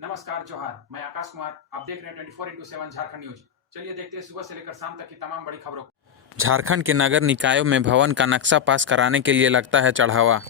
नमस्कार जोहार, मैं आकाश कुमार। आप देख रहे हैं 24x7 झारखंड न्यूज। चलिए देखते हैं सुबह से लेकर शाम तक की तमाम बड़ी खबरों को। झारखंड के नगर निकायों में भवन का नक्शा पास कराने के लिए लगता है चढ़ावा।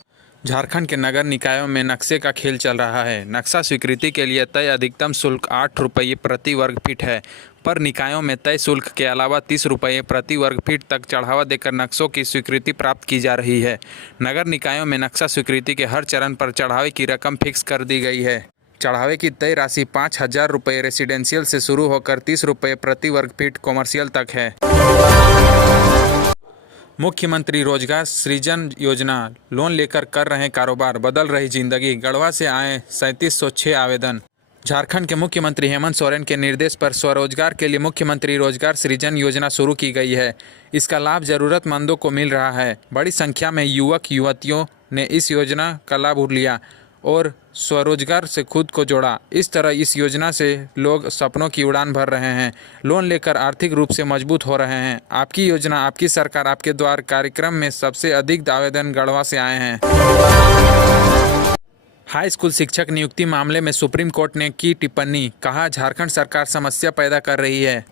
झारखंड के नगर निकायों में नक्शे का खेल चल रहा है। नक्शा स्वीकृति के लिए तय अधिकतम शुल्क 8 रुपये प्रति वर्ग फीट है, पर निकायों में तय शुल्क के अलावा 30 रुपये प्रति वर्ग फीट तक चढ़ावा देकर नक्शों की स्वीकृति प्राप्त की जा रही है। नगर निकायों में नक्शा स्वीकृति के हर चरण पर चढ़ावे की रकम फिक्स कर दी गई है। चढ़ावे की तय राशि 5,000 रुपये रेसिडेंशियल से शुरू होकर 30 रुपये प्रति वर्ग फीट कॉमर्शियल तक है। मुख्यमंत्री रोजगार सृजन योजना, लोन लेकर कर रहे कारोबार, बदल रही जिंदगी। गढ़वा से आए 3706 आवेदन। झारखंड के मुख्यमंत्री हेमंत सोरेन के निर्देश पर स्वरोजगार के लिए मुख्यमंत्री रोजगार सृजन योजना शुरू की गई है। इसका लाभ जरूरतमंदों को मिल रहा है। बड़ी संख्या में युवक युवतियों ने इस योजना का लाभ लिया और स्वरोजगार से खुद को जोड़ा। इस तरह इस योजना से लोग सपनों की उड़ान भर रहे हैं, लोन लेकर आर्थिक रूप से मजबूत हो रहे हैं। आपकी योजना, आपकी सरकार, आपके द्वार कार्यक्रम में सबसे अधिक आवेदन गढ़वा से आए हैं। हाई स्कूल शिक्षक नियुक्ति मामले में सुप्रीम कोर्ट ने की टिप्पणी, कहा झारखंड सरकार समस्या पैदा कर रही है।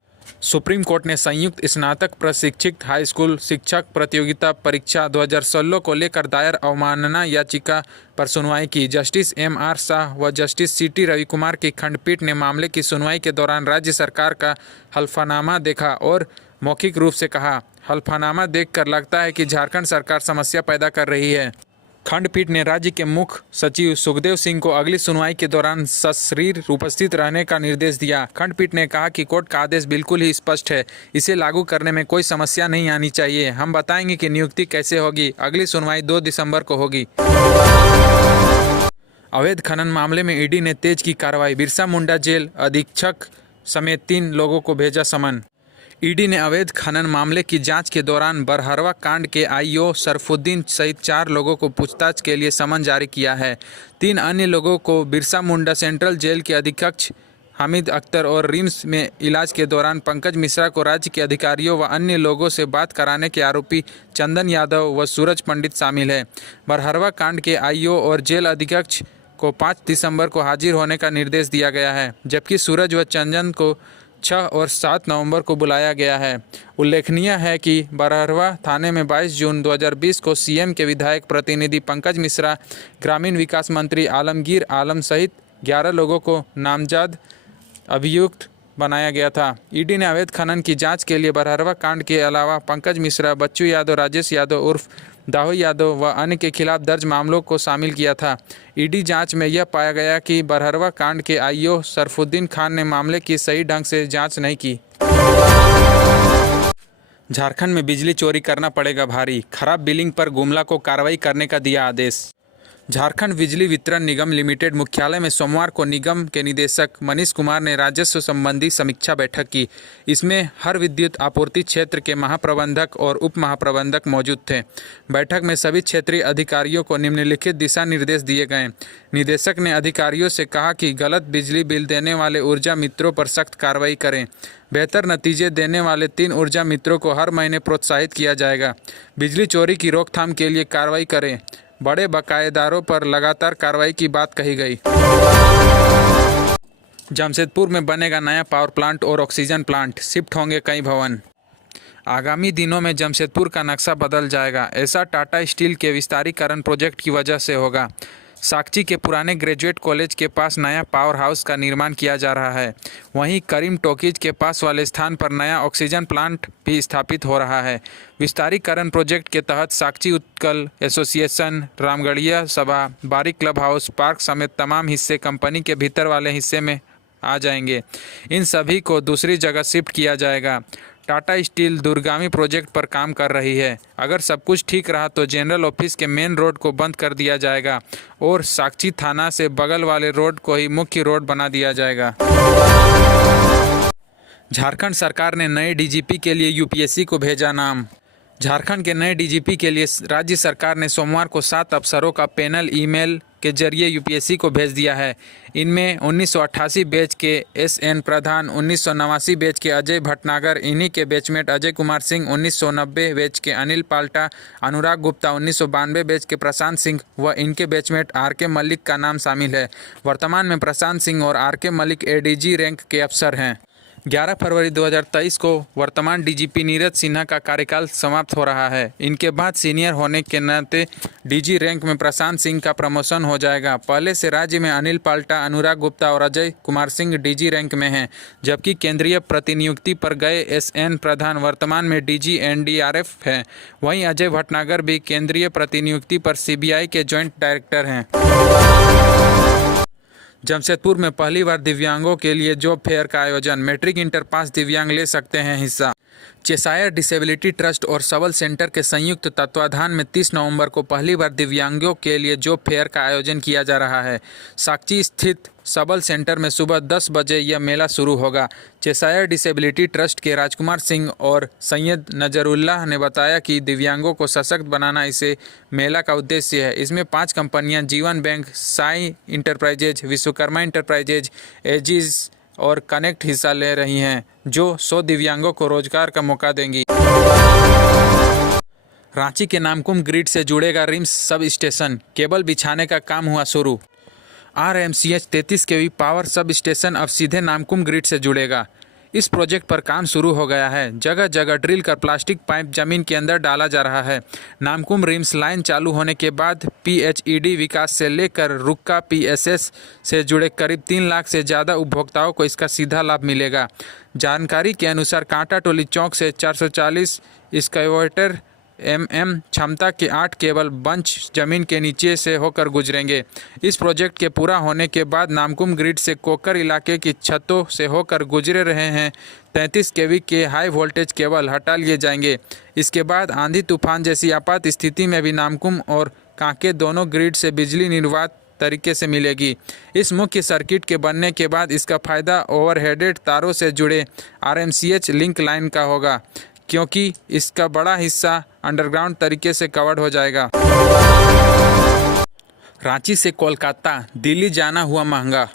सुप्रीम कोर्ट ने संयुक्त स्नातक प्रशिक्षित हाई स्कूल शिक्षक प्रतियोगिता परीक्षा 2016 को लेकर दायर अवमानना याचिका पर सुनवाई की। Justice M.R. शाह व जस्टिस C.T. रविकुमार की खंडपीठ ने मामले की सुनवाई के दौरान राज्य सरकार का हल्फनामा देखा और मौखिक रूप से कहा, हल्फनामा देखकर लगता है कि झारखंड सरकार समस्या पैदा कर रही है। खंडपीठ ने राज्य के मुख्य सचिव सुखदेव सिंह को अगली सुनवाई के दौरान सशरीर उपस्थित रहने का निर्देश दिया। खंडपीठ ने कहा कि कोर्ट का आदेश बिल्कुल ही स्पष्ट है, इसे लागू करने में कोई समस्या नहीं आनी चाहिए। हम बताएंगे कि नियुक्ति कैसे होगी। अगली सुनवाई 2 दिसंबर को होगी। अवैध खनन मामले में ईडी ने तेज की कार्रवाई। बिरसा मुंडा जेल अधीक्षक समेत 3 लोगों को भेजा समन। ईडी ने अवैध खनन मामले की जांच के दौरान बरहरवा कांड के आईओ सरफुद्दीन सहित 4 लोगों को पूछताछ के लिए समन जारी किया है। 3 अन्य लोगों को बिरसा मुंडा सेंट्रल जेल के अधीक्षक हामिद अख्तर और रिम्स में इलाज के दौरान पंकज मिश्रा को राज्य के अधिकारियों व अन्य लोगों से बात कराने के आरोपी चंदन यादव व सूरज पंडित शामिल है। बरहरवा कांड के आईओ और जेल अधीक्षक को 5 दिसंबर को हाजिर होने का निर्देश दिया गया है, जबकि सूरज व चंदन को 6 और 7 नवंबर को बुलाया गया है। उल्लेखनीय है कि बरहरवा थाने में 22 जून 2020 को सीएम के विधायक प्रतिनिधि पंकज मिश्रा, ग्रामीण विकास मंत्री आलमगीर आलम सहित 11 लोगों को नामजद अभियुक्त बनाया गया था। ईडी ने अवैध खनन की जांच के लिए बरहरवा कांड के अलावा पंकज मिश्रा, बच्चू यादव, राजेश यादव उर्फ दाहो यादव व अन्य के खिलाफ दर्ज मामलों को शामिल किया था। ईडी जांच में यह पाया गया कि बरहरवा कांड के आईओ सरफुद्दीन खान ने मामले की सही ढंग से जांच नहीं की। झारखंड में बिजली चोरी करना पड़ेगा भारी, खराब बिलिंग पर गुमला को कार्रवाई करने का दिया आदेश। झारखंड बिजली वितरण निगम लिमिटेड मुख्यालय में सोमवार को निगम के निदेशक मनीष कुमार ने राजस्व संबंधी समीक्षा बैठक की। इसमें हर विद्युत आपूर्ति क्षेत्र के महाप्रबंधक और उप महाप्रबंधक मौजूद थे। बैठक में सभी क्षेत्रीय अधिकारियों को निम्नलिखित दिशा निर्देश दिए गए। निदेशक ने अधिकारियों से कहा कि गलत बिजली बिल देने वाले ऊर्जा मित्रों पर सख्त कार्रवाई करें। बेहतर नतीजे देने वाले 3 ऊर्जा मित्रों को हर महीने प्रोत्साहित किया जाएगा। बिजली चोरी की रोकथाम के लिए कार्रवाई करें। बड़े बकायेदारों पर लगातार कार्रवाई की बात कही गई। जमशेदपुर में बनेगा नया पावर प्लांट और ऑक्सीजन प्लांट, शिफ्ट होंगे कई भवन। आगामी दिनों में जमशेदपुर का नक्शा बदल जाएगा। ऐसा टाटा स्टील के विस्तारीकरण प्रोजेक्ट की वजह से होगा। साकची के पुराने ग्रेजुएट कॉलेज के पास नया पावर हाउस का निर्माण किया जा रहा है। वहीं करीम टॉकीज के पास वाले स्थान पर नया ऑक्सीजन प्लांट भी स्थापित हो रहा है। विस्तारीकरण प्रोजेक्ट के तहत साकची उत्कल एसोसिएशन, रामगढ़िया सभा, बारी क्लब हाउस, पार्क समेत तमाम हिस्से कंपनी के भीतर वाले हिस्से में आ जाएंगे। इन सभी को दूसरी जगह शिफ्ट किया जाएगा। टाटा स्टील दूरगामी प्रोजेक्ट पर काम कर रही है। अगर सब कुछ ठीक रहा तो जनरल ऑफिस के मेन रोड को बंद कर दिया जाएगा और साकची थाना से बगल वाले रोड को ही मुख्य रोड बना दिया जाएगा। झारखंड सरकार ने नए डीजीपी के लिए यूपीएससी को भेजा नाम। झारखंड के नए डीजीपी के लिए राज्य सरकार ने सोमवार को 7 अफसरों का पैनल ईमेल के जरिए यूपीएससी को भेज दिया है। इनमें 1988 बैच के एसएन प्रधान, 1989 बैच के अजय भटनागर, इन्हीं के बैचमेट अजय कुमार सिंह, 1990 बैच के अनिल पाल्टा, अनुराग गुप्ता, 1992 बैच के प्रशांत सिंह व इनके बैचमेट आरके मलिक का नाम शामिल है। वर्तमान में प्रशांत सिंह और आरके मलिक एडीजी रैंक के अफसर हैं। 11 फरवरी 2023 को वर्तमान डीजीपी नीरज सिन्हा का कार्यकाल समाप्त हो रहा है। इनके बाद सीनियर होने के नाते डीजी रैंक में प्रशांत सिंह का प्रमोशन हो जाएगा। पहले से राज्य में अनिल पाल्टा, अनुराग गुप्ता और अजय कुमार सिंह डीजी रैंक में हैं, जबकि केंद्रीय प्रतिनियुक्ति पर गए एसएन प्रधान वर्तमान में डीजी एनडीआरएफ हैं। वहीं अजय भटनागर भी केंद्रीय प्रतिनियुक्ति पर सीबीआई के जॉइंट डायरेक्टर हैं। जमशेदपुर में पहली बार दिव्यांगों के लिए जॉब फेयर का आयोजन, मैट्रिक इंटर पास दिव्यांग ले सकते हैं हिस्सा। चेसायर डिसेबिलिटी ट्रस्ट और सबल सेंटर के संयुक्त तत्वाधान में 30 नवंबर को पहली बार दिव्यांगों के लिए जॉब फेयर का आयोजन किया जा रहा है। साकची स्थित सबल सेंटर में सुबह 10 बजे यह मेला शुरू होगा। चेसायर डिसेबिलिटी ट्रस्ट के राजकुमार सिंह और सैयद नजरुल्लाह ने बताया कि दिव्यांगों को सशक्त बनाना इसे मेला का उद्देश्य है। इसमें 5 कंपनियां जीवन bank, Sai enterprises, Vishwakarma enterprises, edges और कनेक्ट हिस्सा ले रही हैं, जो 100 दिव्यांगों को रोजगार का मौका देंगी। रांची के नामकुम ग्रिड से जुड़ेगा रिम्स सब स्टेशन, केबल बिछाने का काम हुआ शुरू। आरएमसीएच 33 केवी पावर सब स्टेशन अब सीधे नामकुम ग्रिड से जुड़ेगा। इस प्रोजेक्ट पर काम शुरू हो गया है। जगह जगह ड्रिल कर प्लास्टिक पाइप जमीन के अंदर डाला जा रहा है। नामकुम रिम्स लाइन चालू होने के बाद पीएचईडी विकास से लेकर रुक्का पीएसएस से जुड़े करीब 3 लाख से ज़्यादा उपभोक्ताओं को इसका सीधा लाभ मिलेगा। जानकारी के अनुसार कांटा टोली चौक से 440 एक्सकैवेटर क्षमता के 8 केबल बंच जमीन के नीचे से होकर गुजरेंगे। इस प्रोजेक्ट के पूरा होने के बाद नामकुम ग्रिड से कोकर इलाके की छतों से होकर गुजरे रहे हैं 33 केवी के हाई वोल्टेज केबल हटा लिए जाएंगे। इसके बाद आंधी तूफान जैसी आपात स्थिति में भी नामकुम और कांके दोनों ग्रिड से बिजली निर्बाध तरीके से मिलेगी। इस मुख्य सर्किट के बनने के बाद इसका फायदा ओवरहेडेड तारों से जुड़े आरएमसीएच लिंक लाइन का होगा, क्योंकि इसका बड़ा हिस्सा अंडरग्राउंड तरीके से कवर्ड हो जाएगा। रांची से कोलकाता, दिल्ली जाना हुआ महंगा।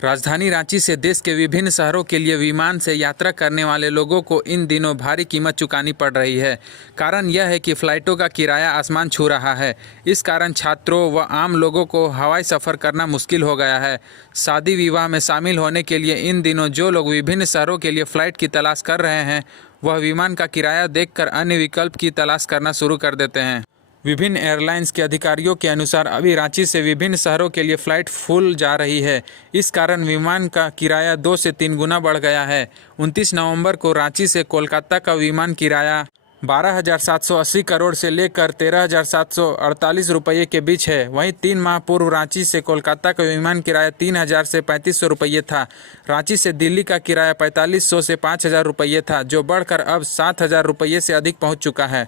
राजधानी रांची से देश के विभिन्न शहरों के लिए विमान से यात्रा करने वाले लोगों को इन दिनों भारी कीमत चुकानी पड़ रही है। कारण यह है कि फ़्लाइटों का किराया आसमान छू रहा है। इस कारण छात्रों व आम लोगों को हवाई सफ़र करना मुश्किल हो गया है। शादी विवाह में शामिल होने के लिए इन दिनों जो लोग विभिन्न शहरों के लिए फ़्लाइट की तलाश कर रहे हैं, वह विमान का किराया देखकर अन्य विकल्प की तलाश करना शुरू कर देते हैं। विभिन्न एयरलाइंस के अधिकारियों के अनुसार अभी रांची से विभिन्न शहरों के लिए फ़्लाइट फुल जा रही है। इस कारण विमान का किराया 2 से 3 गुना बढ़ गया है। 29 नवंबर को रांची से कोलकाता का विमान किराया 12,780 करोड़ से लेकर 13,748 रुपये के बीच है। वहीं 3 माह पूर्व रांची से कोलकाता का विमान किराया 3,000 से 3,500 रुपये था। रांची से दिल्ली का किराया 4,500 से 5,000 रुपये था, जो बढ़कर अब 7,000 रुपये से अधिक पहुंच चुका है।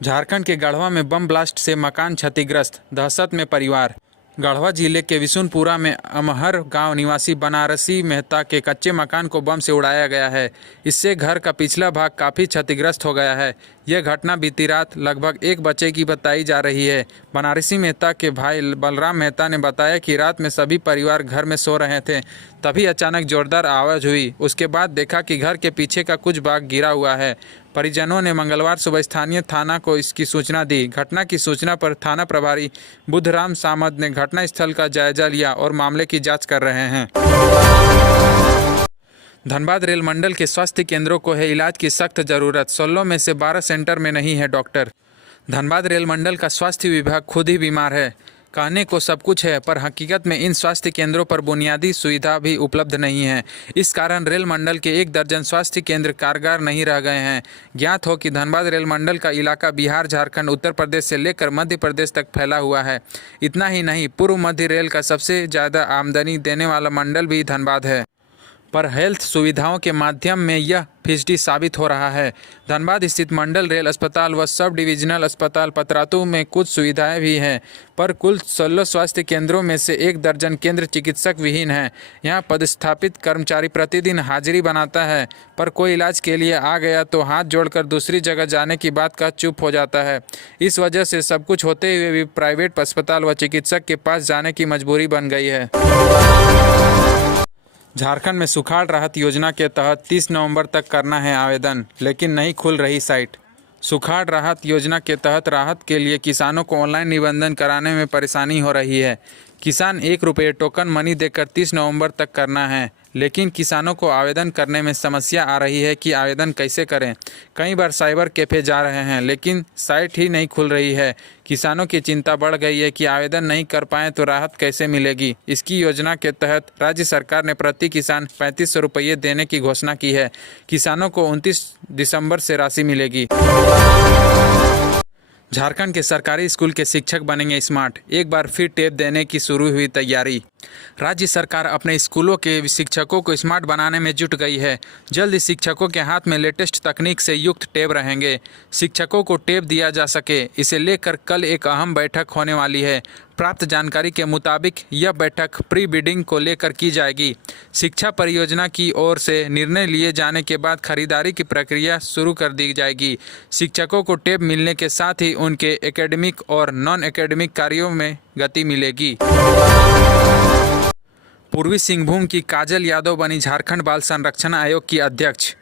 झारखंड के गढ़वा में बम ब्लास्ट से मकान क्षतिग्रस्त, दहशत में परिवार। गढ़वा जिले के विशुनपुरा में अमहर गांव निवासी बनारसी मेहता के कच्चे मकान को बम से उड़ाया गया है। इससे घर का पिछला भाग काफ़ी क्षतिग्रस्त हो गया है। यह घटना बीती रात लगभग 1 बजे की बताई जा रही है। बनारसी मेहता के भाई बलराम मेहता ने बताया कि रात में सभी परिवार घर में सो रहे थे, तभी अचानक जोरदार आवाज़ हुई। उसके बाद देखा कि घर के पीछे का कुछ भाग गिरा हुआ है। परिजनों ने मंगलवार सुबह स्थानीय थाना को इसकी सूचना दी। घटना की सूचना पर थाना प्रभारी बुद्धराम सामद ने घटनास्थल का जायजा लिया और मामले की जांच कर रहे हैं। धनबाद रेल मंडल के स्वास्थ्य केंद्रों को है इलाज की सख्त जरूरत, 16 में से 12 सेंटर में नहीं है डॉक्टर। धनबाद रेल मंडल का स्वास्थ्य विभाग खुद ही बीमार है। कहने को सब कुछ है, पर हकीकत में इन स्वास्थ्य केंद्रों पर बुनियादी सुविधा भी उपलब्ध नहीं है। इस कारण रेल मंडल के 1 दर्जन स्वास्थ्य केंद्र कारगर नहीं रह गए हैं। ज्ञात हो कि धनबाद रेल मंडल का इलाका बिहार, झारखंड, उत्तर प्रदेश से लेकर मध्य प्रदेश तक फैला हुआ है। इतना ही नहीं, पूर्व मध्य रेल का सबसे ज़्यादा आमदनी देने वाला मंडल भी धनबाद है। पर हेल्थ सुविधाओं के माध्यम में यह फीसदी साबित हो रहा है। धनबाद स्थित मंडल रेल अस्पताल व सब डिविजनल अस्पताल पतरातू में कुछ सुविधाएं भी हैं, पर कुल 16 स्वास्थ्य केंद्रों में से 1 दर्जन केंद्र चिकित्सक विहीन हैं। यहां पदस्थापित कर्मचारी प्रतिदिन हाजिरी बनाता है, पर कोई इलाज के लिए आ गया तो हाथ जोड़कर दूसरी जगह जाने की बात का चुप हो जाता है। इस वजह से सब कुछ होते हुए भी प्राइवेट अस्पताल व चिकित्सक के पास जाने की मजबूरी बन गई है। झारखंड में सुखाड़ राहत योजना के तहत 30 नवंबर तक करना है आवेदन, लेकिन नहीं खुल रही साइट। सुखाड़ राहत योजना के तहत राहत के लिए किसानों को ऑनलाइन निबंधन कराने में परेशानी हो रही है। किसान 1 रुपये टोकन मनी देकर 30 नवंबर तक करना है, लेकिन किसानों को आवेदन करने में समस्या आ रही है कि आवेदन कैसे करें। कई बार साइबर कैफ़े जा रहे हैं, लेकिन साइट ही नहीं खुल रही है। किसानों की चिंता बढ़ गई है कि आवेदन नहीं कर पाएँ तो राहत कैसे मिलेगी। इसकी योजना के तहत राज्य सरकार ने प्रति किसान 3500 रुपये देने की घोषणा की है। किसानों को 29 दिसंबर से राशि मिलेगी। झारखंड के सरकारी स्कूल के शिक्षक बनेंगे स्मार्ट, एक बार फिर टेप देने की शुरू हुई तैयारी। राज्य सरकार अपने स्कूलों के शिक्षकों को स्मार्ट बनाने में जुट गई है। जल्द शिक्षकों के हाथ में लेटेस्ट तकनीक से युक्त टेब रहेंगे। शिक्षकों को टेब दिया जा सके, इसे लेकर कल एक अहम बैठक होने वाली है। प्राप्त जानकारी के मुताबिक यह बैठक प्री बिडिंग को लेकर की जाएगी। शिक्षा परियोजना की ओर से निर्णय लिए जाने के बाद खरीदारी की प्रक्रिया शुरू कर दी जाएगी। शिक्षकों को टेब मिलने के साथ ही उनके एकेडमिक और नॉन एकेडमिक कार्यों में गति मिलेगी। पूर्वी सिंहभूम की काजल यादव बनी झारखंड बाल संरक्षण आयोग की अध्यक्ष।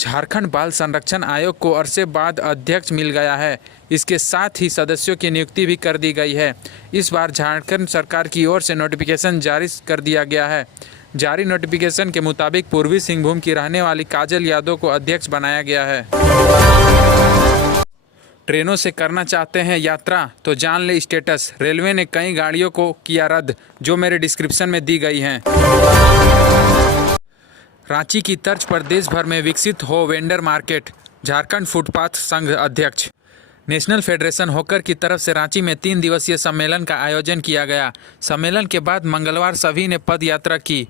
झारखंड बाल संरक्षण आयोग को अरसे बाद अध्यक्ष मिल गया है। इसके साथ ही सदस्यों की नियुक्ति भी कर दी गई है। इस बार झारखंड सरकार की ओर से नोटिफिकेशन जारी कर दिया गया है। जारी नोटिफिकेशन के मुताबिक पूर्वी सिंहभूम की रहने वाली काजल यादव को अध्यक्ष बनाया गया है। ट्रेनों से करना चाहते हैं यात्रा तो जान ले स्टेटस। रेलवे ने कई गाड़ियों को किया रद्द, जो मेरे डिस्क्रिप्शन में दी गई हैं। रांची की तर्ज पर देश भर में विकसित हो वेंडर मार्केट। झारखंड फुटपाथ संघ अध्यक्ष। नेशनल फेडरेशन हॉकर की तरफ से रांची में 3 दिवसीय सम्मेलन का आयोजन किया गया। सम्मेलन के बाद मंगलवार सभी ने पद यात्रा की।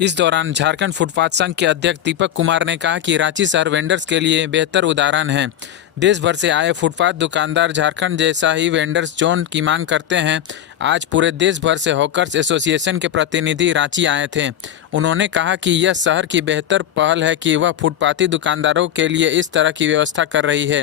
इस दौरान झारखंड फुटपाथ संघ के अध्यक्ष दीपक कुमार ने कहा कि रांची शहर वेंडर्स के लिए बेहतर उदाहरण है। देश भर से आए फुटपाथ दुकानदार झारखंड जैसा ही वेंडर्स जोन की मांग करते हैं। आज पूरे देश भर से हॉकर्स एसोसिएशन के प्रतिनिधि रांची आए थे। उन्होंने कहा कि यह शहर की बेहतर पहल है कि वह फुटपाथी दुकानदारों के लिए इस तरह की व्यवस्था कर रही है।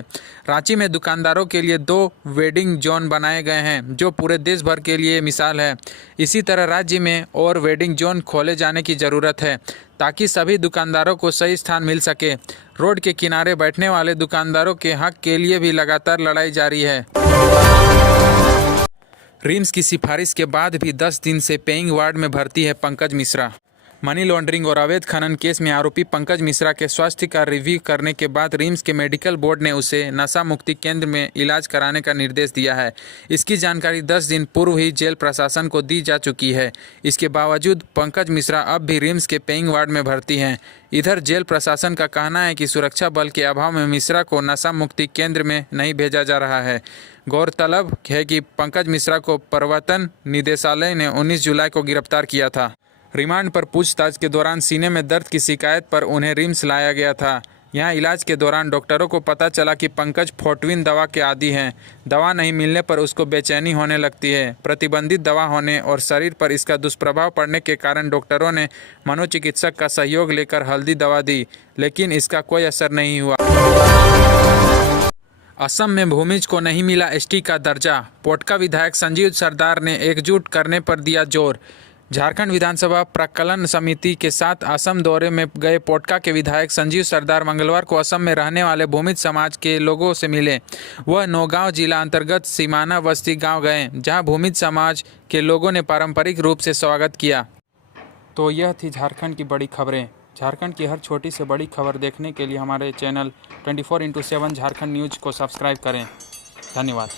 रांची में दुकानदारों के लिए 2 वेडिंग जोन बनाए गए हैं, जो पूरे देश भर के लिए मिसाल है। इसी तरह राज्य में और वेडिंग जोन खोले जाने की ज़रूरत है, ताकि सभी दुकानदारों को सही स्थान मिल सके। रोड के किनारे बैठने वाले दुकानदारों के हक के लिए भी लगातार लड़ाई जारी है। रिम्स की सिफारिश के बाद भी 10 दिन से पेइंग वार्ड में भर्ती है पंकज मिश्रा। मनी लॉन्ड्रिंग और अवैध खनन केस में आरोपी पंकज मिश्रा के स्वास्थ्य का रिव्यू करने के बाद रिम्स के मेडिकल बोर्ड ने उसे नशा मुक्ति केंद्र में इलाज कराने का निर्देश दिया है। इसकी जानकारी 10 दिन पूर्व ही जेल प्रशासन को दी जा चुकी है। इसके बावजूद पंकज मिश्रा अब भी रिम्स के पेइंग वार्ड में भर्ती हैं। इधर जेल प्रशासन का कहना है कि सुरक्षा बल के अभाव में मिश्रा को नशा मुक्ति केंद्र में नहीं भेजा जा रहा है। गौरतलब है कि पंकज मिश्रा को प्रवर्तन निदेशालय ने 19 जुलाई को गिरफ्तार किया था। रिमांड पर पूछताछ के दौरान सीने में दर्द की शिकायत पर उन्हें रिम्स लाया गया था। यहाँ इलाज के दौरान डॉक्टरों को पता चला कि पंकज फोर्टविन दवा के आदी हैं। दवा नहीं मिलने पर उसको बेचैनी होने लगती है। प्रतिबंधित दवा होने और शरीर पर इसका दुष्प्रभाव पड़ने के कारण डॉक्टरों ने मनोचिकित्सक का सहयोग लेकर हल्दी दवा दी, लेकिन इसका कोई असर नहीं हुआ। असम में भूमिज को नहीं मिला एसटी का दर्जा। पोटका विधायक संजीव सरदार ने एकजुट करने पर दिया जोर। झारखंड विधानसभा प्राक्कलन समिति के साथ असम दौरे में गए पोटका के विधायक संजीव सरदार मंगलवार को असम में रहने वाले भूमिज समाज के लोगों से मिले। वह नौगांव जिला अंतर्गत सीमाना बस्ती गांव गए, जहां भूमिज समाज के लोगों ने पारंपरिक रूप से स्वागत किया। तो यह थी झारखंड की बड़ी खबरें। झारखंड की हर छोटी से बड़ी खबर देखने के लिए हमारे चैनल 24x7 झारखंड न्यूज़ को सब्सक्राइब करें। धन्यवाद।